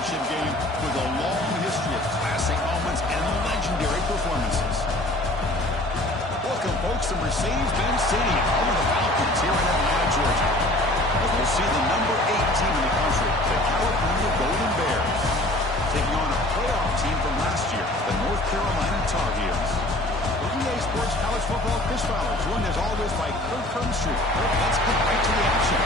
championship game with a long history of classic moments and legendary performances. Welcome, folks, to Mercedes-Benz Stadium, home of the Falcons here in Atlanta, Georgia. As we'll see the number 8 team in the country, the California Golden Bears, taking on a playoff team from last year, the North Carolina Tar Heels. For EA Sports College Football, Chris Fowler, joined as always by Kirk Herbstreit. Let's get right to the action.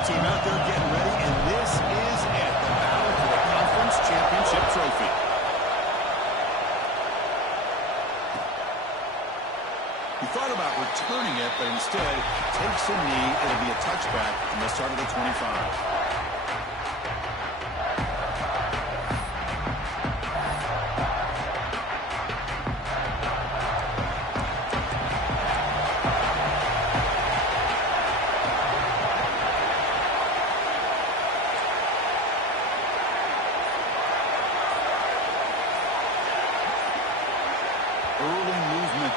Team out there getting ready, and this is it, the battle for the conference championship trophy. He thought about returning it, but instead takes a knee. It'll be a touchback from the start of the 25.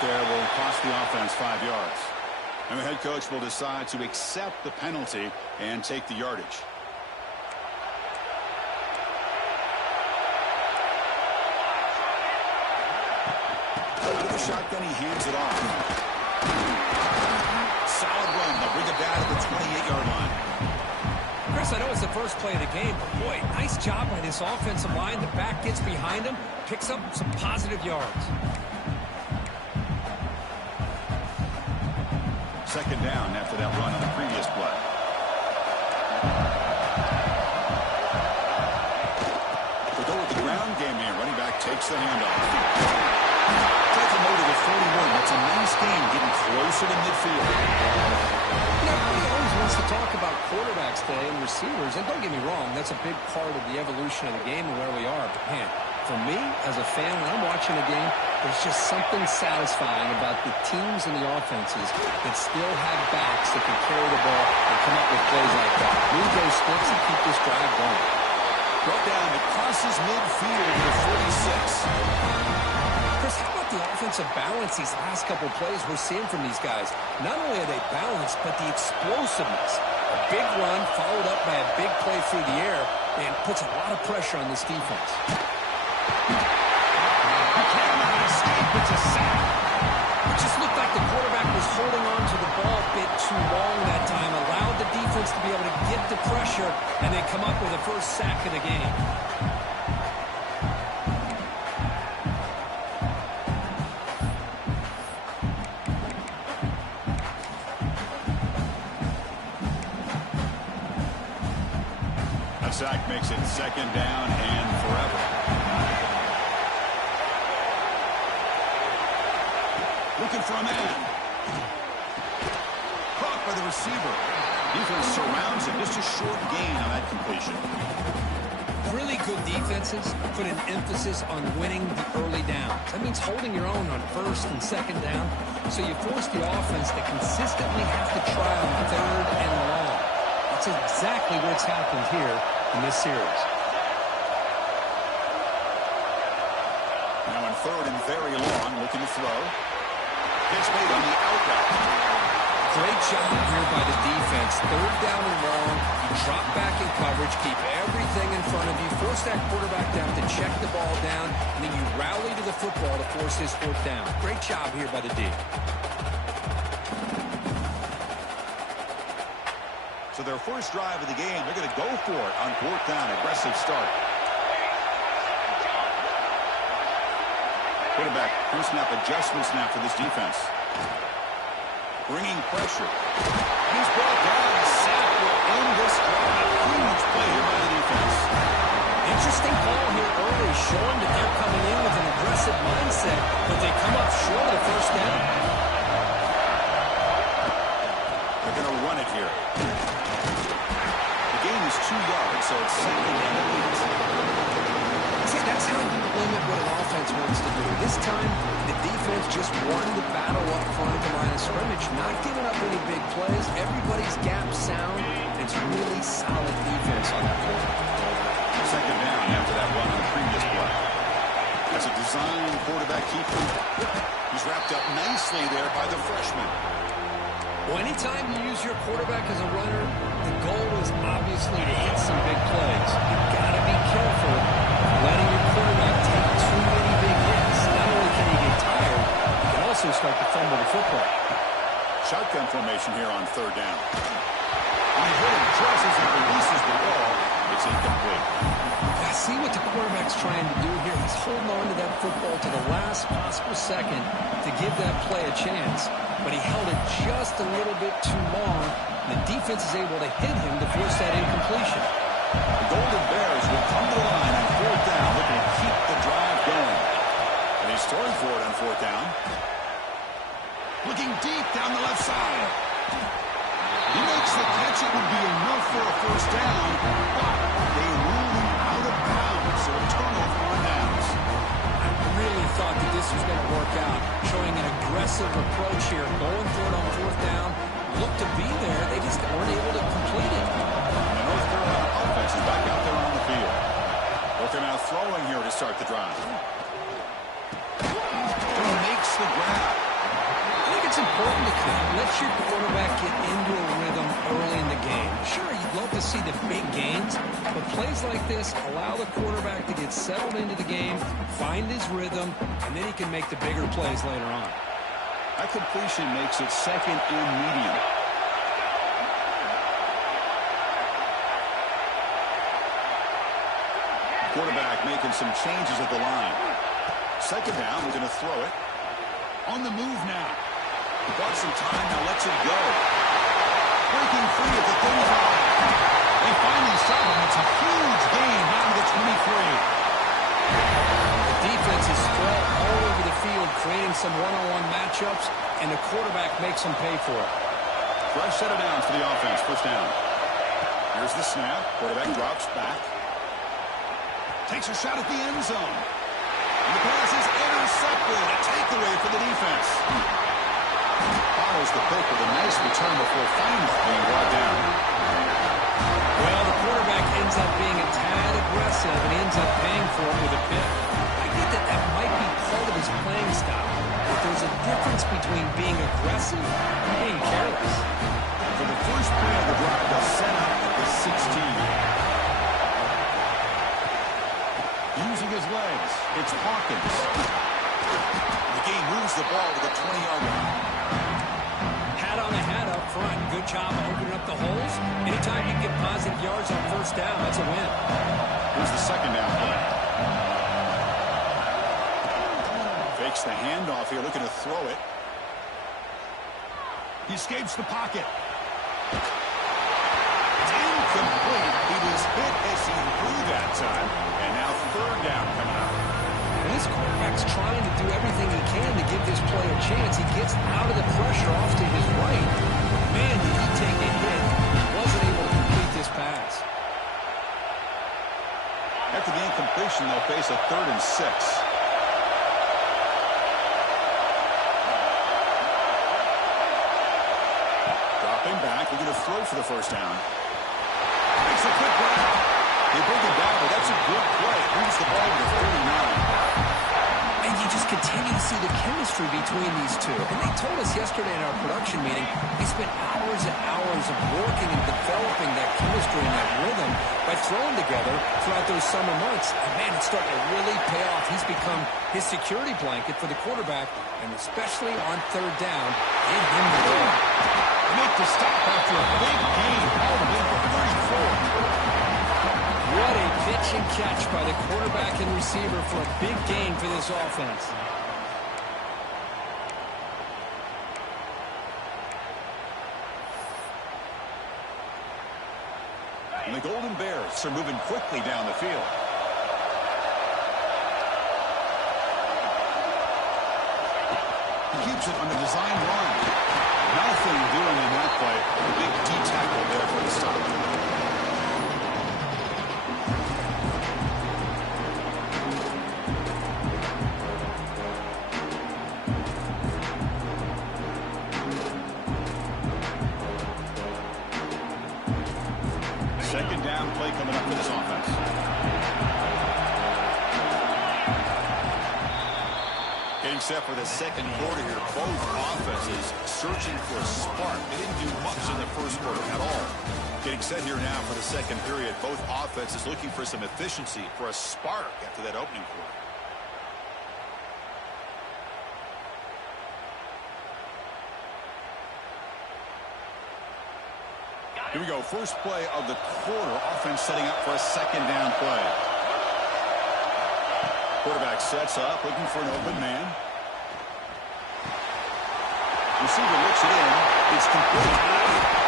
There will cost the offense 5 yards. And the head coach will decide to accept the penalty and take the yardage. Out of the shotgun, he hands it off. Solid run. They'll bring it down to the 28-yard line. Chris, I know it's the first play of the game, but boy, nice job by this offensive line. The back gets behind him, picks up some positive yards. Second down after that run on the previous play. They go with the ground game here. Running back takes the handoff. Tries to load to the 41. That's a nice game, getting closer to midfield. Everybody always wants to talk about quarterbacks today and receivers, and don't get me wrong, that's a big part of the evolution of the game and where we are. But man, for me, as a fan, when I'm watching a game, there's just something satisfying about the teams and the offenses that still have backs that can carry the ball and come up with plays like that. Move those sticks and keep this drive going. Brought down, it crosses midfield to the 46. Chris, how about the offensive balance these last couple of plays we're seeing from these guys? Not only are they balanced, but the explosiveness. A big run followed up by a big play through the air and puts a lot of pressure on this defense. It's a sack. It just looked like the quarterback was holding on to the ball a bit too long that time, allowed the defense to be able to get the pressure, and they come up with the first sack of the game. A sack makes it second down and forever. Looking for a man. Caught by the receiver. Defense surrounds him. Just a short gain on that completion. Really good defenses put an emphasis on winning the early downs. That means holding your own on first and second down. So you force the offense to consistently have to try on third and long. That's exactly what's happened here in this series. Now in third and very long, looking to throw. It's made on the outright. Great job here by the defense. Third down and long. You drop back in coverage, keep everything in front of you, force that quarterback to have to check the ball down, and then you rally to the football to force his fourth down. Great job here by the D. So their first drive of the game, they're going to go for it on fourth down. Aggressive start. Quarterback, pre-snap adjustments now for this defense. Bringing pressure. He's brought down. A sack will end this drive. Huge play here by the defense. Interesting call here early, showing that they're coming in with an aggressive mindset, but they come up short of the first down. They're going to run it here. The game is 2 yards, so it's second and 8. See, that's how you limit what an offense wants to do. this time, the defense just won the battle up front at the line of scrimmage, not giving up any big plays. Everybody's gap sound. It's really solid defense on that play. Second down after that run on the previous play. That's a design quarterback keeper. He's wrapped up nicely there by the freshman. Well, anytime you use your quarterback as a runner, the goal is obviously to hit some big plays. You've got to be careful of letting your quarterback take too many big hits. Not only can he get tired, he can also start to fumble the football. Shotgun formation here on third down. And he hit him just as he releases the ball. It's incomplete. I see what the quarterback's trying to do here. He's holding on to that football to the last possible second to give that play a chance. But he held it just a little bit too long. The defense is able to hit him to force that incompletion. The Golden Bears will come to the line on fourth down, looking to keep the drive going. And he's throwing for it on fourth down. Looking deep down the left side. He makes the catch. It would be enough for a first down, but they rule him out of bounds, so a turnover on downs. I really thought that this was going to work out, showing an aggressive approach here, going for it on fourth down. Looked to be there. They just weren't able to complete it. The North Carolina offense is back out there on the field. But they're now throwing here to start the drive. He makes the grab. I think it's important to kind of let your quarterback get into a rhythm early in the game. Sure, you'd love to see the big gains, but plays like this allow the quarterback to get settled into the game, find his rhythm, and then he can make the bigger plays later on. That completion makes it second and medium. Quarterback making some changes at the line. Second down, we're going to throw it. On the move now. He bought some time, now lets it go. Breaking free at the 35. They finally stop him. It's a huge gain down to the 23. The defense is spread all over the field, creating some one-on-one matchups, and the quarterback makes them pay for it. Fresh set of downs for the offense. First down. Here's the snap. Quarterback drops back. Takes a shot at the end zone. And the pass is intercepted. A takeaway for the defense. Follows the pick with a nice return before finally being brought down. Well, the quarterback ends up being a tad aggressive and ends up paying for it with a pick. I get that that might be part of his playing style, but there's a difference between being aggressive and being careless. For the first play of the drive, they'll set up at the 16. Using his legs, it's Hawkins. The game moves the ball to the 20-yard line. Hat on the hat up front. Good job opening up the holes. Anytime you get positive yards on first down, that's a win. Here's the second down play. Fakes the handoff here, looking to throw it. He escapes the pocket. It's incomplete. He was hit as he threw that time. And now third down coming up. And this quarterback's trying to do everything he can to give this play a chance. He gets out of the pressure off to his right. Man, did he take a hit. He wasn't able to complete this pass. After the incompletion, they'll face a 3rd and 6. Dropping back, we're going to throw for the first down. Makes a quick grab. They bring it down, but that's a good play. Moves the ball to 39. And you just continue to see the chemistry between these two. And they told us yesterday in our production meeting, they spent hours and hours of working and developing that chemistry and that rhythm by throwing together throughout those summer months. And man, it's starting to really pay off. He's become his security blanket for the quarterback, and especially on third down, give him the ball. Make the stop after a big gain, all the way to 34. What a pitch and catch by the quarterback and receiver for a big gain for this offense. And the Golden Bears are moving quickly down the field. He keeps it on the design run. Nothing doing in that play. A big D-tackle there for the stop. Getting set for the second quarter here. Both offenses searching for a spark. They didn't do much in the first quarter at all. Getting set here now for the second period. Both offenses looking for some efficiency, for a spark after that opening quarter. Here we go. First play of the quarter. Offense setting up for a second down play. Quarterback sets up, looking for an open man. Receiver looks it in. It's complete.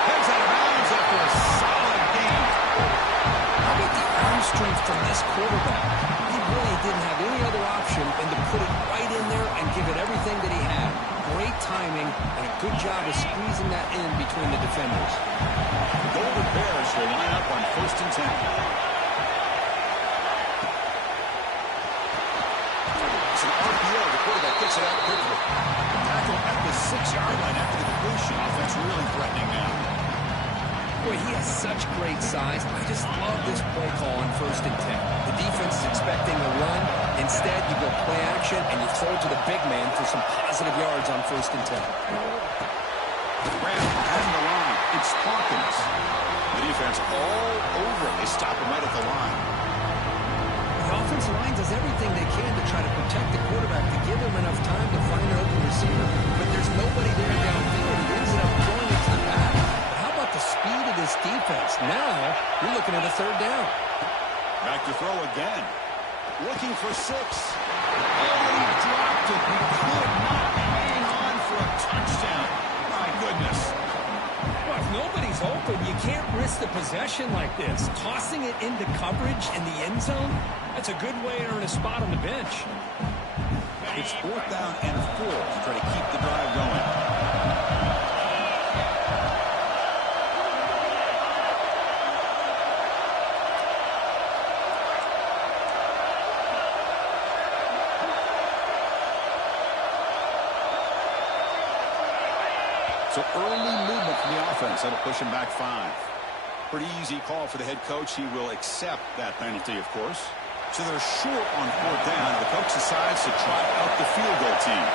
Heads out of bounds after a solid gain. How about the arm strength from this quarterback? He really didn't have any other option than to put it right in there and give it everything that he had. Great timing and a good job of squeezing that in between the defenders. The Golden Bears will line up on 1st and 10. It's an RPO. The quarterback gets it out quickly. The tackle at the 6-yard line after the completion. Offense really threatening now. Boy, he has such great size. I just love this play call on 1st and 10. The defense is expecting a run. Instead, you go play action and you throw to the big man for some positive yards on 1st and 10. Graham behind the line. It's Hawkins. The defense all over it. They stop him right at the line. The offensive line does everything they can to try to protect the quarterback, to give him enough time to find an open receiver. But there's nobody there downfield. He ends up throwing it to the back. But how about the speed of this defense? Now, you're looking at a 3rd down. Back to throw again. Looking for 6. Oh, he dropped it. He could not hang on for a touchdown. My goodness. Well, if nobody's open, you can't risk the possession like this. Tossing it into coverage in the end zone, that's a good way to earn a spot on the bench. It's 4th down and 4 to try to keep the drive going. So early movement from the offense. That'll push him back 5. Pretty easy call for the head coach. He will accept that penalty, of course. So they're short on 4th down. The coach decides to try out the field goal team.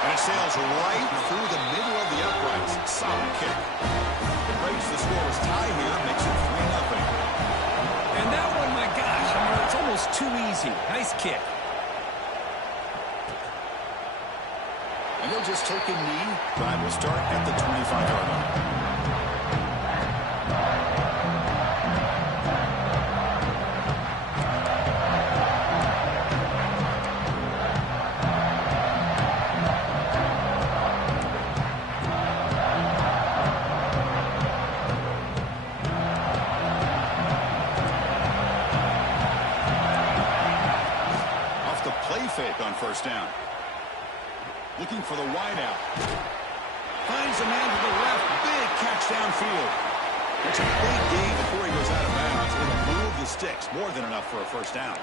And it sails right through the middle of the uprights. Solid kick. It breaks the score as tie here. Makes it 3-0. And that one, my gosh, I mean, it's almost too easy. Nice kick. And they'll just take a knee. Drive will start at the 25-yard line. Off the play fake on 1st down. Looking for the wideout. Finds a man to the left. Big catch downfield. It's a big gain before he goes out of bounds. It'll move the sticks. More than enough for a 1st down.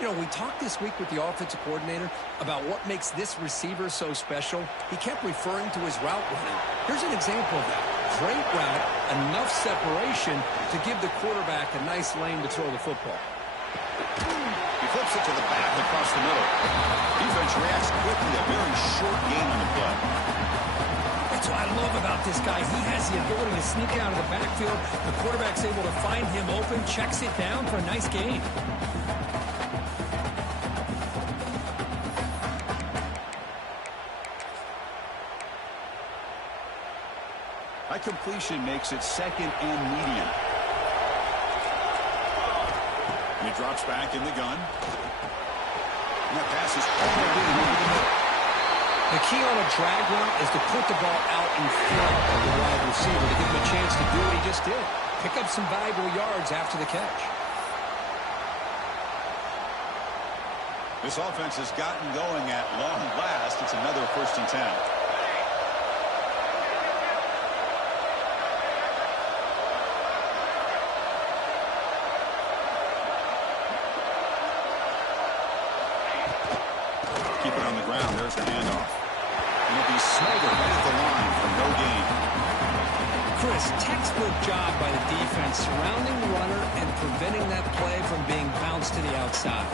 You know, we talked this week with the offensive coordinator about what makes this receiver so special. He kept referring to his route running. Here's an example of that. Great route, enough separation to give the quarterback a nice lane to throw the football. He flips it to the back across the middle. Defense reacts quickly. A very short gain on the play. That's what I love about this guy. He has the ability to sneak out of the backfield. The quarterback's able to find him open, checks it down for a nice gain. High completion makes it 2nd and medium. And he drops back in the gun. And that pass is all the way over the middle. The key on a drag run is to put the ball out in front of the wide receiver to give him a chance to do what he just did. Pick up some valuable yards after the catch. This offense has gotten going at long last. It's another 1st and 10. Keep it on the ground. There's the handoff. And it'll be smothered right at the line for no gain. Chris, textbook job by the defense surrounding the runner and preventing that play from being bounced bounce to the outside.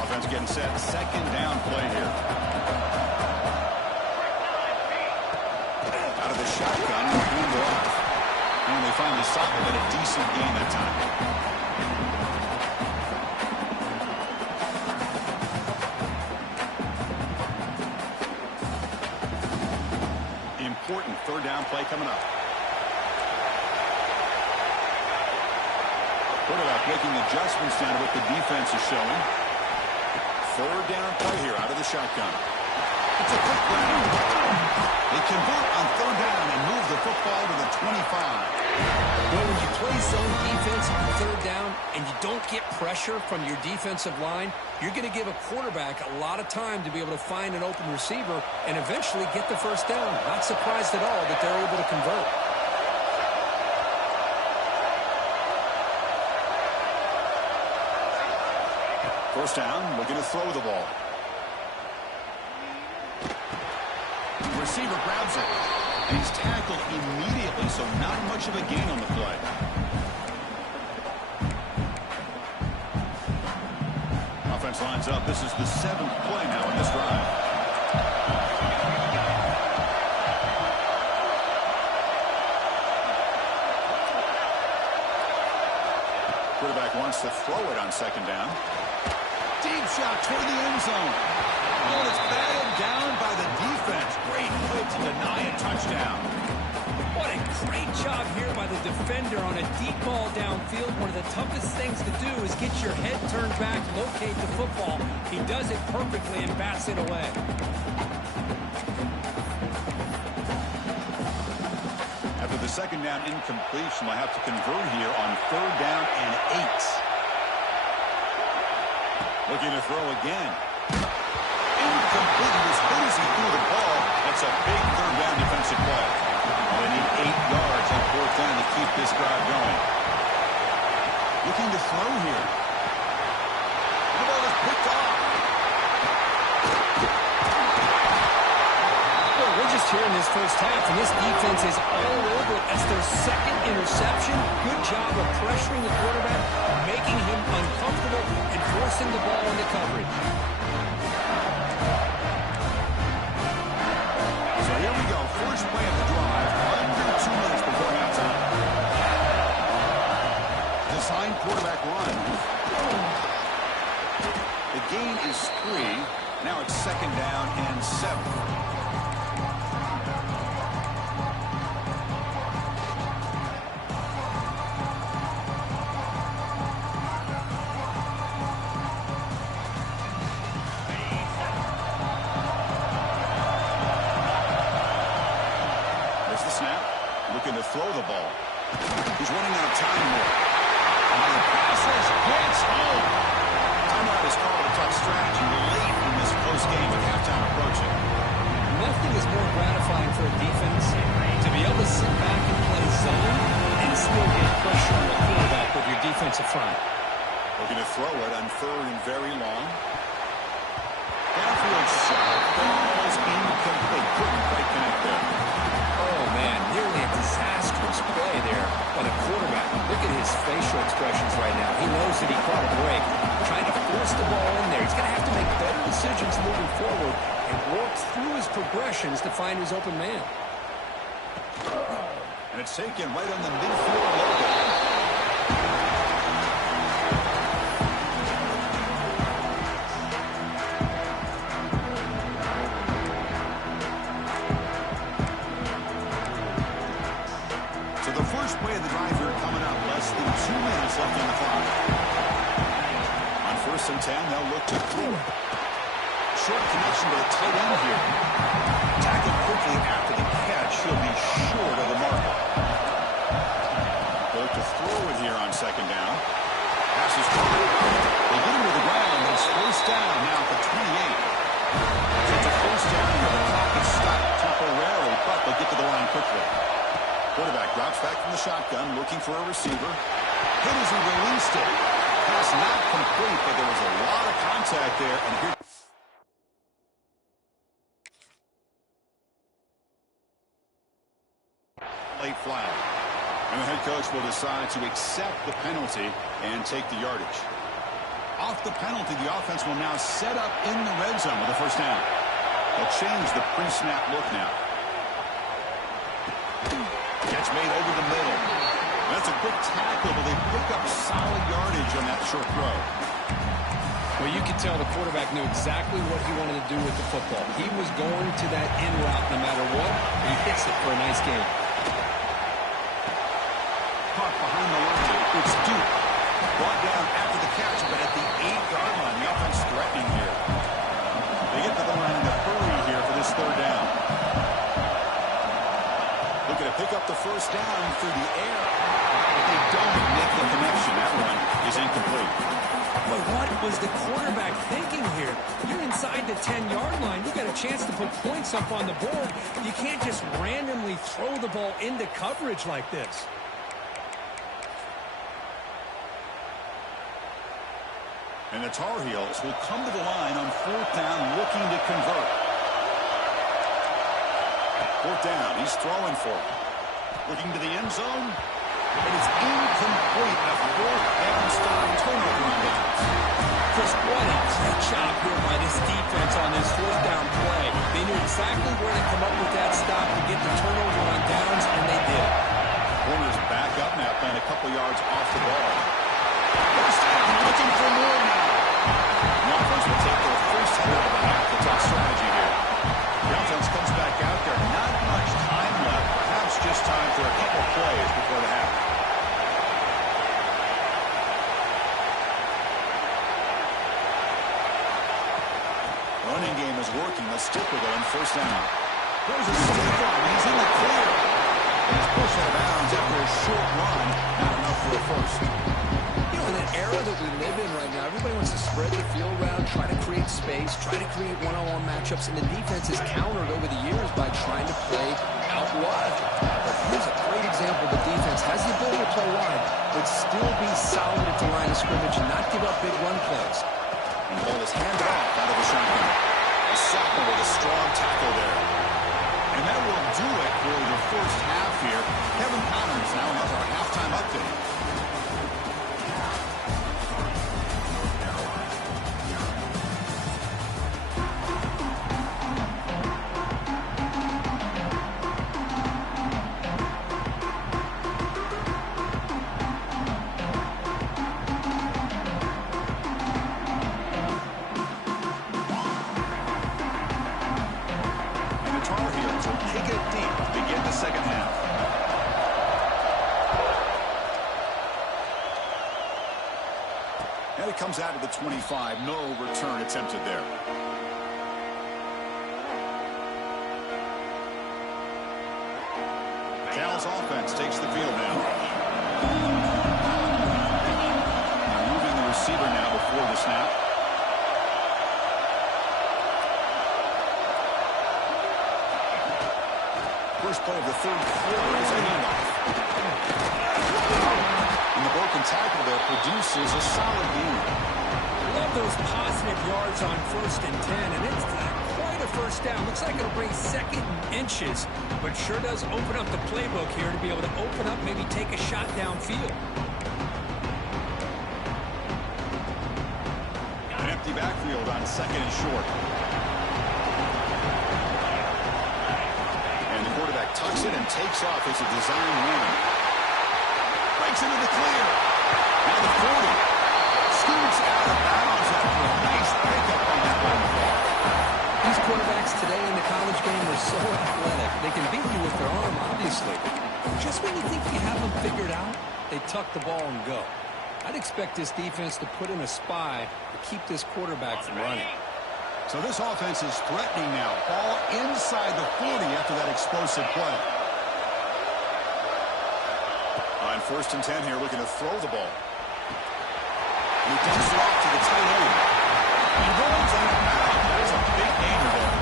Offense getting set. Second down play here. Out of the shotgun. Hand off. And they finally stop it at a decent gain that time. Important third down play coming up. Quarterback making adjustments down to what the defense is showing. Third down play here out of the shotgun. It's a quick round. They convert on third down and move the football to the 25. Well, when you play zone defense on third down and you don't get pressure from your defensive line, you're going to give a quarterback a lot of time to be able to find an open receiver and eventually get the first down. Not surprised at all that they're able to convert. First down, looking to throw the ball. Receiver grabs it. And he's tackled immediately, so not much of a gain on the play. Offense lines up. This is the 7th play now in this drive. Quarterback wants to throw it on second down. Deep shot toward the end zone. Oh, it's batted down by the defense. Great play to deny a touchdown. What a great job here by the defender on a deep ball downfield. One of the toughest things to do is get your head turned back, locate the football. He does it perfectly and bats it away. After the second down incompletion, they'll have to convert here on third down and 8. Looking to throw again. Incomplete. As good as he threw the ball, that's a big third down defensive play. They need 8 yards on fourth down to keep this drive going. Looking to throw here. The ball is picked off. Well, we're just here in this first half, and this defense is all over it. That's their second interception. Good job of pressuring the quarterback, making him uncomfortable, and forcing the ball into coverage. So here we go. First play of the drive. Under 2 minutes before halftime. Design quarterback run. The gain is 3. Now it's second down and 7. Looking to throw the ball. He's running out of time here. And the passes hits home. Timeout is called a tough strategy late in this close game with halftime approaching. Nothing is more gratifying for a defense to be able to sit back and play zone and still get pressure on the quarterback with your defensive front. Looking to throw it on third and very long. Downfield shot. Ball's incomplete. Couldn't quite connect there. Oh, man, nearly a disastrous play there by the quarterback. Look at his facial expressions right now. He knows that he caught a break, trying to force the ball in there. He's going to have to make better decisions moving forward and work through his progressions to find his open man. And it's taken right on the midfield logo. First play of the drive here coming up. Less than 2 minutes left on the clock. On first and 10, they'll look to throw it. Short connection to the tight end here. Tackled quickly after the catch. He'll be short of the mark. They'll look to throw it here on second down. Pass is covered. They get him to the ground. It's first down now at the 28. So it's a first down here. The clock is stopped temporarily, but they'll get to the line quickly. Quarterback drops back from the shotgun, looking for a receiver. Hit as he released it. Pass not complete, but there was a lot of contact there. And here, late flag. And the head coach will decide to accept the penalty and take the yardage. Off the penalty, the offense will now set up in the red zone with a first down. They'll change the pre-snap look now. Catch made over the middle. That's a good tackle, but they pick up solid yardage on that short throw. Well, you could tell the quarterback knew exactly what he wanted to do with the football. He was going to that in route no matter what. He hits it for a nice gain. Caught behind the line. It's Duke. Brought down after the catch, but at the 8-yard line, the offense threatening here. They get to the line in a hurry here for this third down. Looking to pick up the first down through the air. But they don't make the connection. That one is incomplete. But what was the quarterback thinking here? You're inside the 10-yard line. You got a chance to put points up on the board. You can't just randomly throw the ball into coverage like this. And the Tar Heels will come to the line on fourth down looking to convert. Fourth down, he's throwing for it. Looking to the end zone. It is incomplete. A fourth down stop, turnover on downs. Chris, what a great job here by this defense on this fourth down play. They knew exactly where to come up with that stop to get the turnover on downs, and they did. Corners back up now, playing a couple yards off the ball. First down, looking for more now. The offense will take their first hit of the half. The tough strategy here. The offense comes back out there. Not much time left. Perhaps just time for a couple plays before the half. Running game is working. They'll stick with it on first down. There's a stick on. He's in the clear. He's pushed out of bounds after a short run. Not enough for a first. You know, in an era that we live in right now, everybody wants to spread the field around, try to create space, try to create one-on-one matchups, and the defense has countered over the years by trying to play out wide. But here's a great example. The defense has the ability to play wide, but still be solid at the line of scrimmage and not give up big run plays. And the ball is handed off out of the shotgun. A sophomore with a strong tackle there. And that will do it for the first half here. Kevin Connors now has our halftime update. Comes out of the 25. No return attempted there. Cal's offense takes the field now. Moving the receiver now before the snap. First play of the third quarter is a handoff. And the broken tackle there produces a solid gain. Love those positive yards on 1st and 10, and it's quite a first down. Looks like it'll bring second and inches, but sure does open up the playbook here to be able to open up, maybe take a shot downfield. An empty backfield on second and short. And the quarterback tucks it and takes off as a design run. Breaks into the clear. Now the 40. Scoots out of bounds after a nice pickup on that one. These quarterbacks today in the college game are so athletic. They can beat you with their arm, obviously. Just when you think you have them figured out, they tuck the ball and go. I'd expect this defense to put in a spy to keep this quarterback from running. So this offense is threatening now. Ball inside the 40 after that explosive play. On 1st and 10 here, looking to throw the ball. He dumps it off to the tight end. He runs on it now. There's a big gainer there.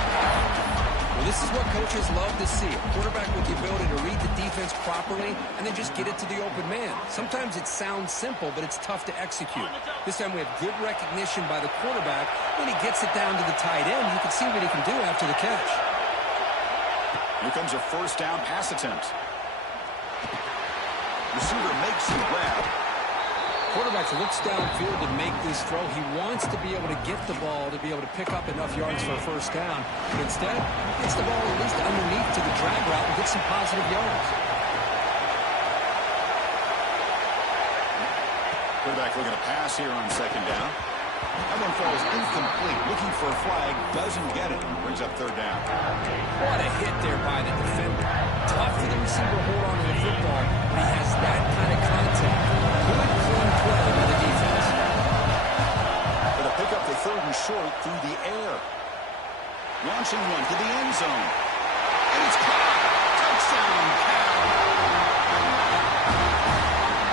Well, this is what coaches love to see. A quarterback with the ability to read the defense properly and then just get it to the open man. Sometimes it sounds simple, but it's tough to execute. This time we have good recognition by the quarterback. When he gets it down to the tight end, you can see what he can do after the catch. Here comes a first down pass attempt. Receiver makes the grab. Quarterback looks downfield to make this throw. He wants to be able to get the ball to be able to pick up enough yards for a first down. But instead, he gets the ball at least underneath to the drag route and gets some positive yards. Quarterback looking to pass here on second down. That one falls incomplete. Looking for a flag. Doesn't get it. Brings up third down. What a hit there by the defender. Tough for the receiver to hold on to the football, but he has that kind of contact. Good, clean play by the defense. Going to pick up the third and short through the air. Launching one to the end zone. And it's caught. Touchdown, Cal.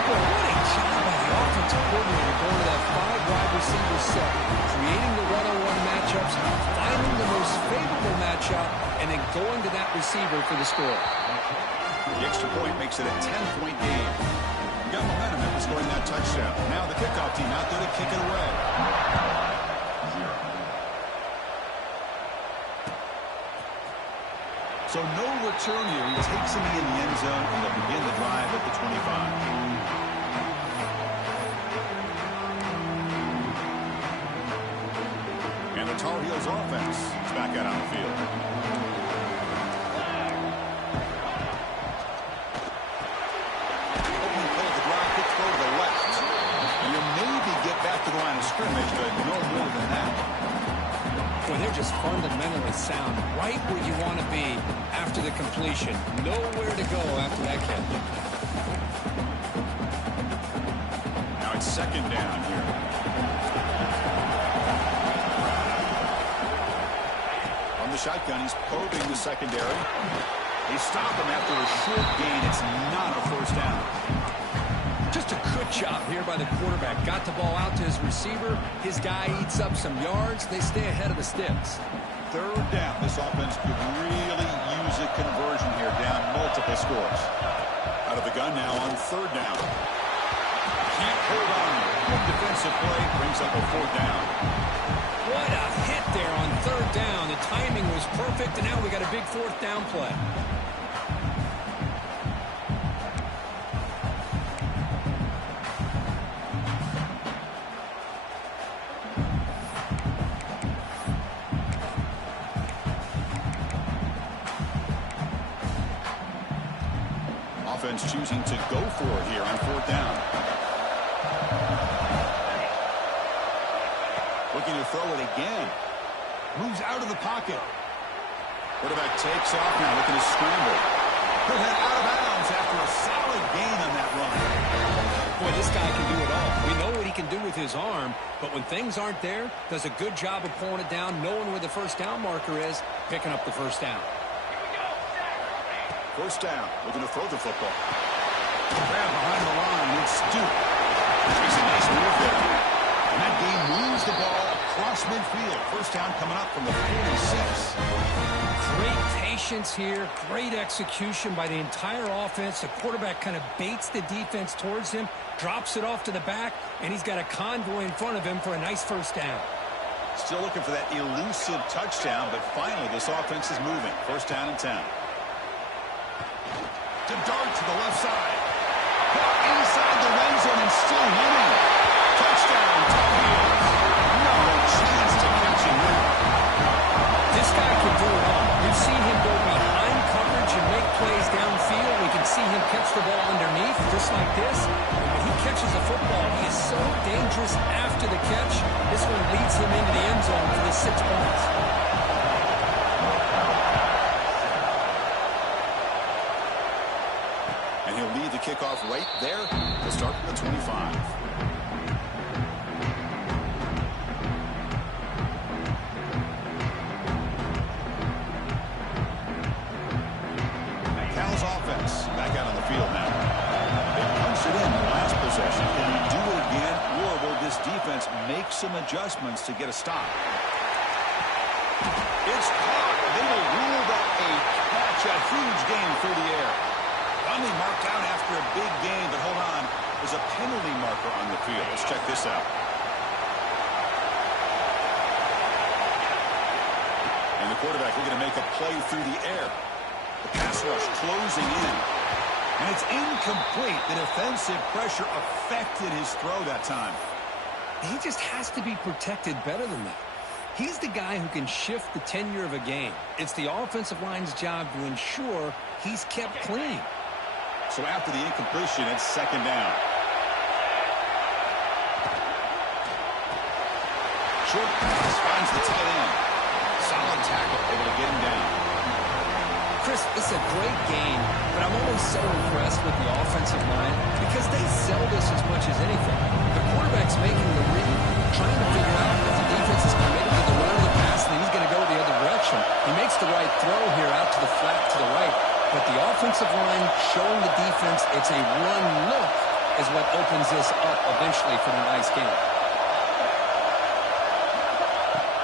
Well, what a job by the offensive coordinator going to that 5-wide receiver set, creating the one-on-one matchups, finding the most favorable matchup, and then going to that receiver for the score. The extra point makes it a 10-point game. You got momentum after scoring that touchdown. Now the kickoff team out there to kick it away. So no return here. He takes him in the end zone, and they'll begin the drive at the 25. And the Tar Heels offense is back out on the field. Opening play at the drive, quick throw to the left. And you'll maybe get back to the line of scrimmage, but no more than that. Well, they're just fundamentally sound, right where you want to be after the completion. Nowhere to go after that catch. Now it's second down here. On the shotgun, he's probing the secondary. They stop him after a short gain. It's not a first down. Just a good job here by the quarterback. Got the ball out to his receiver. His guy eats up some yards. They stay ahead of the sticks. Third down. This offense could really use a conversion here, down multiple scores. Out of the gun now on third down. Can't hold on. Good defensive play. Brings up a fourth down. What a hit there on third down. The timing was perfect, and now we got a big fourth down play. Offense choosing to go for it here on fourth down. Looking to throw it again. Moves out of the pocket. Quarterback takes off now, looking to scramble. He'll head out of bounds after a solid gain on that run. Boy, this guy can do it all. We know what he can do with his arm, but when things aren't there, does a good job of pulling it down, knowing where the first down marker is, picking up the first down. First down, looking to throw the football. Grab behind the line, it's Duke. Makes a nice move there. And that game moves the ball across midfield. First down coming up from the 46. Great patience here, great execution by the entire offense. The quarterback kind of baits the defense towards him, drops it off to the back, and he's got a convoy in front of him for a nice first down. Still looking for that elusive touchdown, but finally this offense is moving. First down and 10. To dart to the left side. Caught inside the red zone and still winning. Touchdown, Tar Heels. No chance to catch him there. This guy can do it all. We've seen him go behind coverage and make plays downfield. We can see him catch the ball underneath, just like this. And when he catches the football, he is so dangerous after the catch. This one leads him into the end zone for the 6 points. And he'll lead the kickoff right there to start from the 25. Cal's offense back out on the field now. They punched it in the last possession. Can we do it again, or will this defense make some adjustments to get a stop? It's caught. They will rule that a catch, a huge gain through the air. Finally marked out after a big gain, but hold on. There's a penalty marker on the field. Let's check this out. And the quarterback looking to make a play through the air. The pass rush closing in. And it's incomplete. The defensive pressure affected his throw that time. He just has to be protected better than that. He's the guy who can shift the tenure of a game. It's the offensive line's job to ensure he's kept clean. So after the incompletion, it's second down. Short pass finds the tight end. Solid tackle, able to get him down. Chris, it's a great game, but I'm always so impressed with the offensive line because they sell this as much as anything. The quarterback's making the read, trying to figure out if the defense is committed to the run or the pass, and he's going to go the other direction. He makes the right throw here out to the flat to the right, but the offensive line showing the defense it's a run look is what opens this up eventually for a nice game.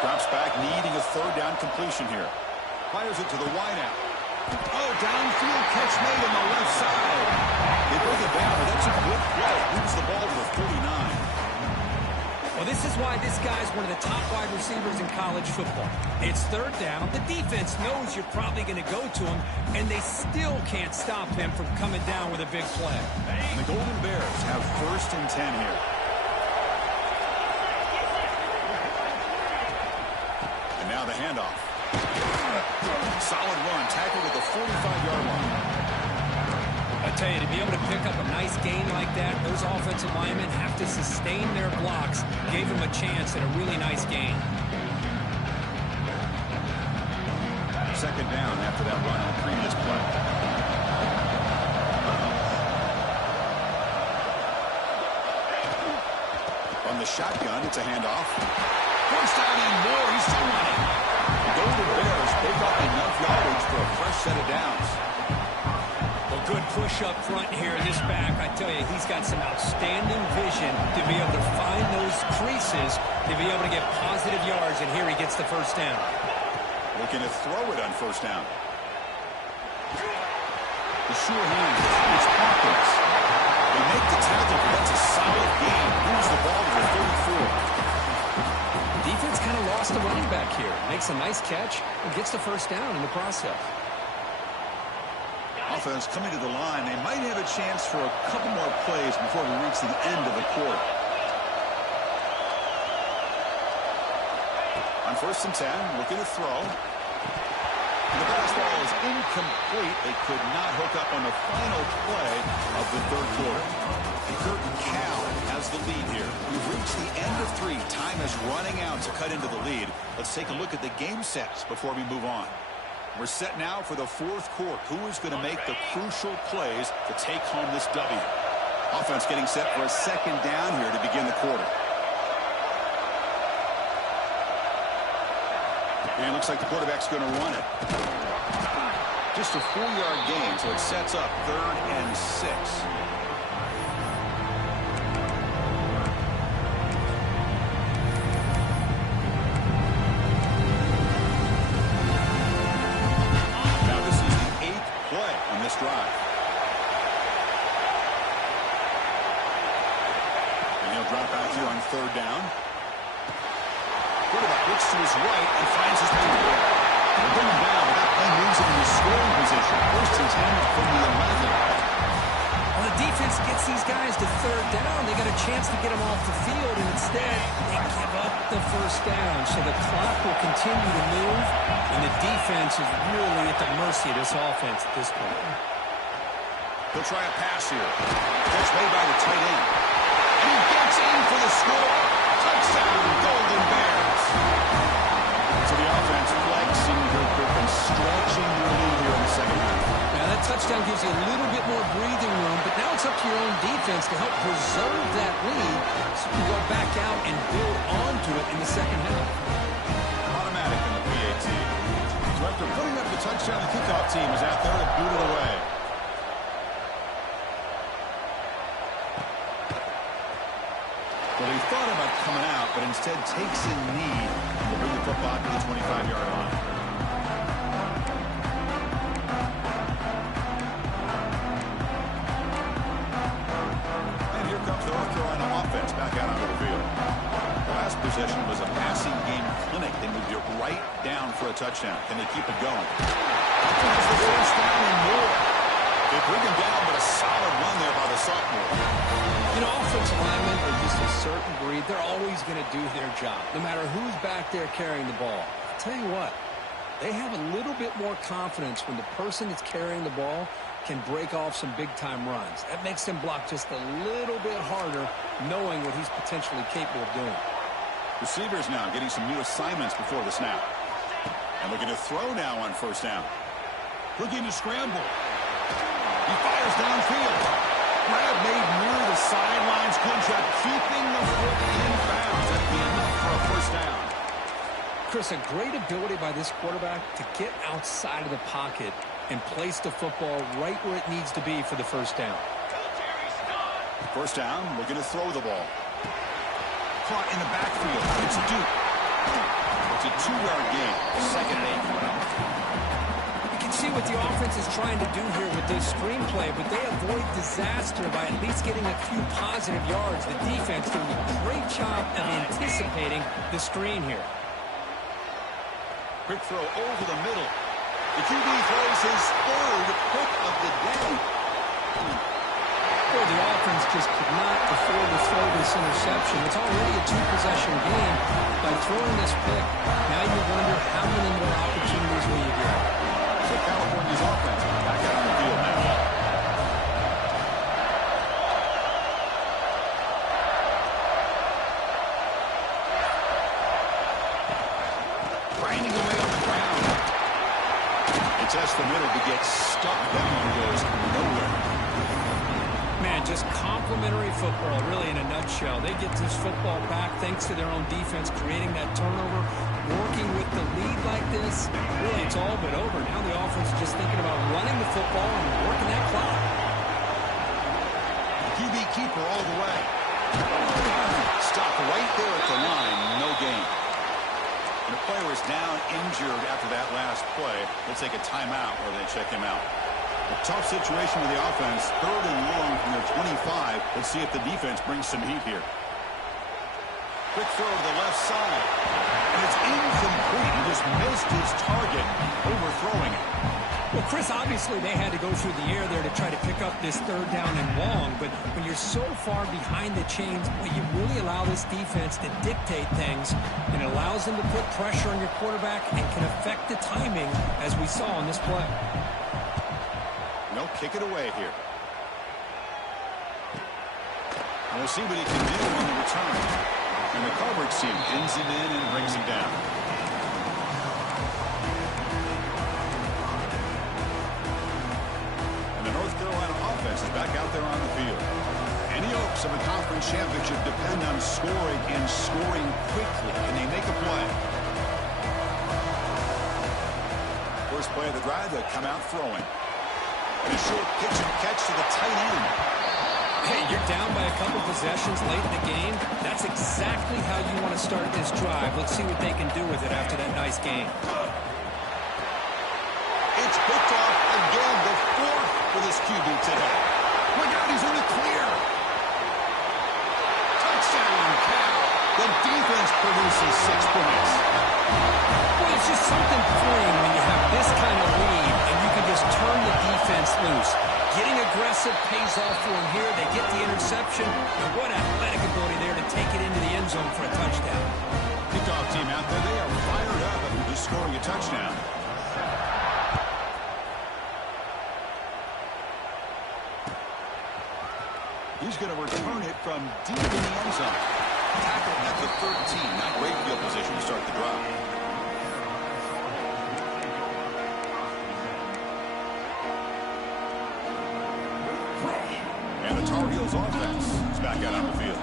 Drops back, needing a third down completion here. Fires it to the wideout. Oh, downfield catch made on the left side. They bring it down, but that's a good play. Moves the ball to the 49. Well, this is why this guy's one of the top wide receivers in college football. It's third down. The defense knows you're probably going to go to him, and they still can't stop him from coming down with a big play. And the Golden Bears have 1st and 10 here. And now the handoff. Solid run, tackled at the 45-yard line. I tell you, to be able to pick up a nice gain like that, those offensive linemen have to sustain their blocks. Gave him a chance at a really nice gain. Second down after that run on the previous play. On the shotgun, it's a handoff. First down and more. He's still running. The Golden Bears pick up enough yardage for a fresh set of downs. Well, good push up front here in this back. I tell you, he's got some outstanding vision to be able to find those creases, to be able to get positive yards, and here he gets the first down. Looking to throw it on first down. The sure hand. It's Hawkins. They make the tackle, but that's a solid gain. Moves the ball to the 34. Defense kind of lost the running back here. Makes a nice catch and gets the first down in the process. Offense coming to the line. They might have a chance for a couple more plays before we reach the end of the quarter. On 1st and 10, looking to throw. And the pass ball is incomplete. They could not hook up on the final play of the third quarter. Curtin Cal has the lead here. We've reached the end of 3. Time is running out to cut into the lead. Let's take a look at the game sets before we move on. We're set now for the 4th quarter. Who is going to make the crucial plays to take home this W? Offense getting set for a second down here to begin the quarter. And it looks like the quarterback's going to run it. Just a 4-yard gain, so it sets up 3rd and 6. Now this is the 8th play on this drive. And he'll drop back here on 3rd down. Quarterback looks to his right and finds his man. They'll bring him down, but that play moves him in the scoring position. 1st and 10 from the 11. Well, the defense gets these guys to 3rd down. They got a chance to get them off the field, and instead they give up the first down. So the clock will continue to move, and the defense is really at the mercy of this offense at this point. He'll try a pass here. Catch made by the tight end. And he gets in for the score. Touchdown, Golden Bears. So the offense flexing here quickly, stretching your lead here in the second half. Now that touchdown gives you a little bit more breathing room, but now it's up to your own defense to help preserve that lead so you can go back out and build onto it in the second half. Automatic in the PAT. So after putting up the touchdown, the kickoff team is out there to boot it away. Well, he thought about coming out, but instead takes a knee to bring the football to the 25-yard line. And here comes the North Carolina offense back out onto the field. The last possession was a passing game clinic. They moved it right down for a touchdown. Can they keep it going? That's the first down and more. They bring him down, but a solid run there by the sophomore. You know, offensive linemen are just a certain breed. They're always going to do their job, no matter who's back there carrying the ball. I'll tell you what, they have a little bit more confidence when the person that's carrying the ball can break off some big-time runs. That makes them block just a little bit harder, knowing what he's potentially capable of doing. Receivers now getting some new assignments before the snap. And looking to throw now on first down. Looking to scramble. He fires downfield. Grab made near the sidelines. Good job keeping the foot in bounds. That'd be enough for a first down. Chris, a great ability by this quarterback to get outside of the pocket and place the football right where it needs to be for the first down. First down, looking to throw the ball. Caught in the backfield. It's Duke. It's a 2-yard gain. Second and 8 coming up. You can see what the offense is trying to do here with this screenplay, but they avoid disaster by at least getting a few positive yards. The defense doing a great job of anticipating the screen here. Quick throw over the middle. The QB throws his third pick of the day. Well, the offense just could not afford to throw this interception. It's already a 2-possession game. By throwing this pick, now you wonder how many more opportunities will you get. So California's offense back out on the field now. Grinding away on the ground. He tests the middle to get stuck. That one goes nowhere. Man, just complimentary football, really, in a nutshell. They get this football back thanks to their own defense, creating that turnover, working with the lead like this. Really, it's all but over. Now the offense is just thinking about running the football and working that clock. QB keeper all the way. Stopped right there at the line. No gain. And the player is down injured after that last play. They'll take a timeout or they check him out. A tough situation with the offense. 3rd and long from their 25. Let's see if the defense brings some heat here. Quick throw to the left side. And it's incomplete. He just missed his target, overthrowing it. Well, Chris, obviously they had to go through the air there to try to pick up this 3rd down and long, but when you're so far behind the chains, well, you really allow this defense to dictate things, and it allows them to put pressure on your quarterback and can affect the timing, as we saw on this play. No, kick it away here. And we'll see what he can do on the return. And the coverage team pins him in and brings him down. North Carolina offense is back out there on the field. Any hopes of a conference championship depend on scoring and scoring quickly. Can they make a play? First play of the drive, they'll come out throwing. And a short pitch and catch to the tight end. Hey, you're down by a couple possessions late in the game. That's exactly how you want to start this drive. Let's see what they can do with it after that nice game. It's picked off again, the 4th for this QB today. Look out, he's in the clear. Touchdown, Cal. The defense produces 6 points. Well, it's just something freeing when you have this kind of lead and you can just turn the defense loose. Getting aggressive pays off for them here. They get the interception, and what athletic ability there to take it into the end zone for a touchdown. Kickoff team out there, they are fired up after just scoring a touchdown. He's going to return it from deep in the end zone. Tackled at the 13. Not great field position to start the drive. And the Tar Heels offense is back out on the field.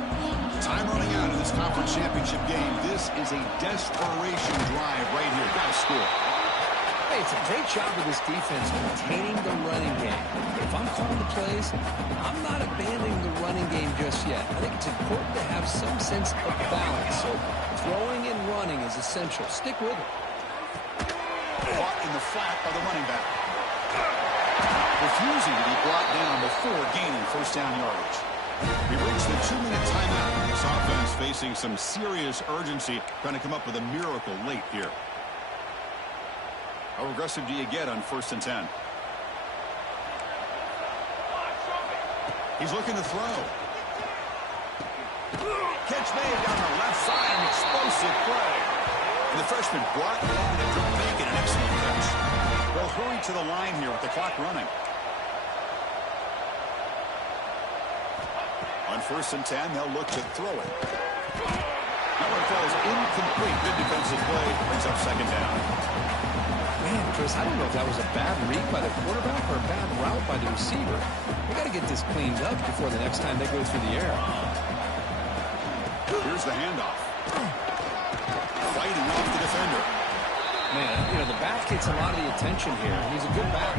Time running out in this conference championship game. This is a desperation drive right here. Got to score. Hey, it's a great job of this defense containing the running game. But if I'm calling the plays, I'm not abandoning the running game just yet. I think it's important to have some sense of balance. So throwing and running is essential. Stick with it. Caught in the flat by the running back. Refusing to be brought down before gaining first down yardage. We reached the 2-minute timeout. This offense facing some serious urgency, trying to come up with a miracle late here. How aggressive do you get on 1st and 10? He's looking to throw. Catch made down the left side, an explosive play. And the freshman brought along to make it an excellent catch. They'll hurry to the line here with the clock running. On 1st and 10, they'll look to throw it. That one falls incomplete. Good defensive play. Brings up 2nd down. Man, Chris, I don't know if that was a bad read by the quarterback or a bad route by the receiver. We got to get this cleaned up before the next time they go through the air. Here's the handoff. Fighting off the defender. Man, you know, the back gets a lot of the attention here. He's a good back.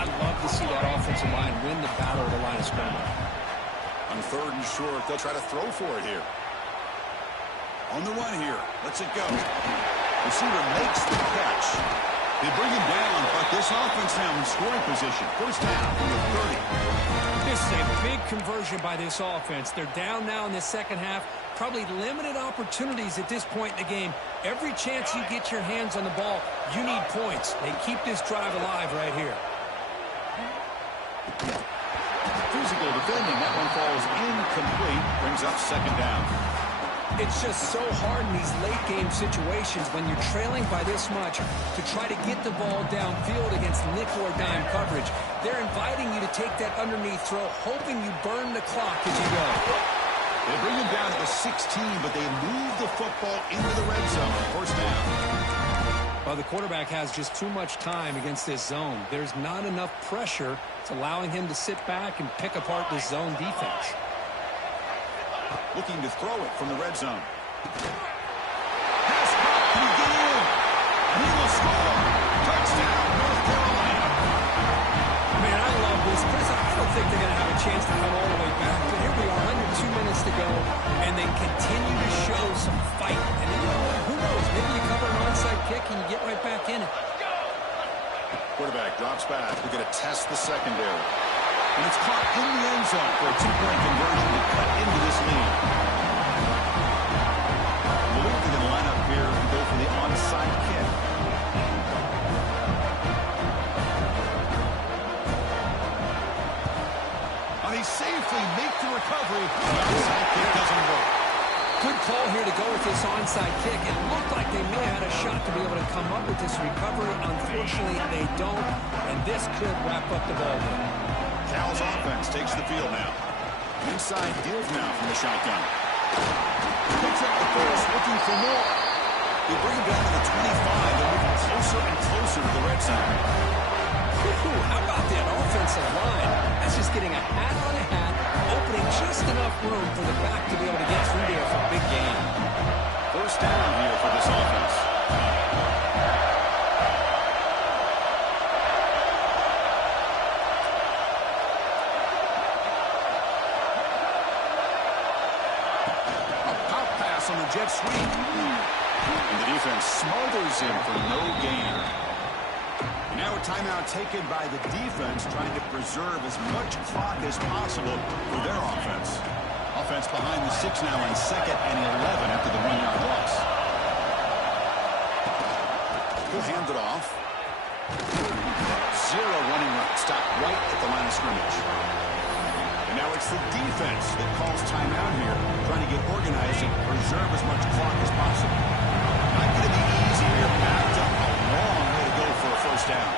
I'd love to see that offensive line win the battle of the line of scrimmage. On 3rd and short, they'll try to throw for it here. On the run here. Lets it go. Receiver makes the catch. They bring him down, but this offense now in scoring position. 1st down from the 30. This is a big conversion by this offense. They're down now in the 2nd half. Probably limited opportunities at this point in the game. Every chance you get your hands on the ball, you need points. They keep this drive alive right here. Physical defending. That one falls incomplete. Brings up 2nd down. It's just so hard in these late-game situations when you're trailing by this much to try to get the ball downfield against nickel or dime coverage. They're inviting you to take that underneath throw, hoping you burn the clock as you go. They bring him down to the 16, but they move the football into the red zone. 1st down. Well, the quarterback has just too much time against this zone. There's not enough pressure. It's allowing him to sit back and pick apart this zone defense. Looking to throw it from the red zone. Pass caught. Can he get in? He will score. Touchdown, North Carolina. Man, I love this. Chris, I don't think they're going to have a chance to come all the way back. But here we are, under 2 minutes to go, and they continue to show some fight. And you know, who knows? Maybe you cover an onside kick and you get right back in it. Quarterback drops back. They're going to test the secondary. And it's caught in the end zone for a 2-point conversion to cut into this lead. I believe they're going to line up here and go for the onside kick. And they safely make the recovery. The onside kick doesn't work. Good call here to go with this onside kick. It looked like they may have had a shot to be able to come up with this recovery. Unfortunately, they don't. And this could wrap up the ball game. Cal's offense takes the field now. Inside deals now from the shotgun. Picks up the first, looking for more. They bring him down to the 25. They're moving closer and closer to the red zone. How about that offensive line? That's just getting a hat on a hat, opening just enough room for the back to be able to get through there for a big gain. 1st down here for this offense. On the jet sweep. And the defense smothers him for no gain. Now a timeout taken by the defense, trying to preserve as much clock as possible for their offense. Offense behind the 6 now on 2nd and 11 after the 1-yard loss. He'll hand it off. 0 running route. Stop right at the line of scrimmage. And now it's the defense that calls timeout here, trying to get organized and preserve as much clock as possible. Not going to be easy here. Backed up a long way to go for a 1st down.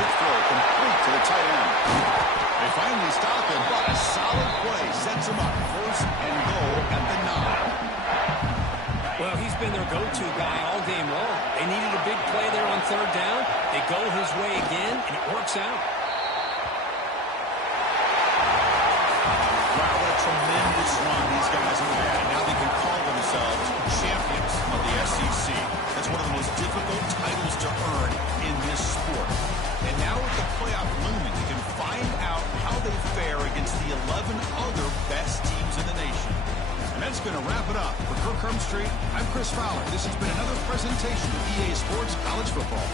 Quick throw complete to the tight end. They finally stop him, but a solid play sets him up. 1st and goal at the 9. Well, he's been their go-to guy all game long. They needed a big play there on 3rd down. They go his way again, and it works out. Tremendous run these guys have had. Now they can call themselves champions of the SEC. That's one of the most difficult titles to earn in this sport. And now with the playoff looming, you can find out how they fare against the 11 other best teams in the nation. And that's going to wrap it up. For Kirk Street, I'm Chris Fowler. This has been another presentation of EA Sports College Football.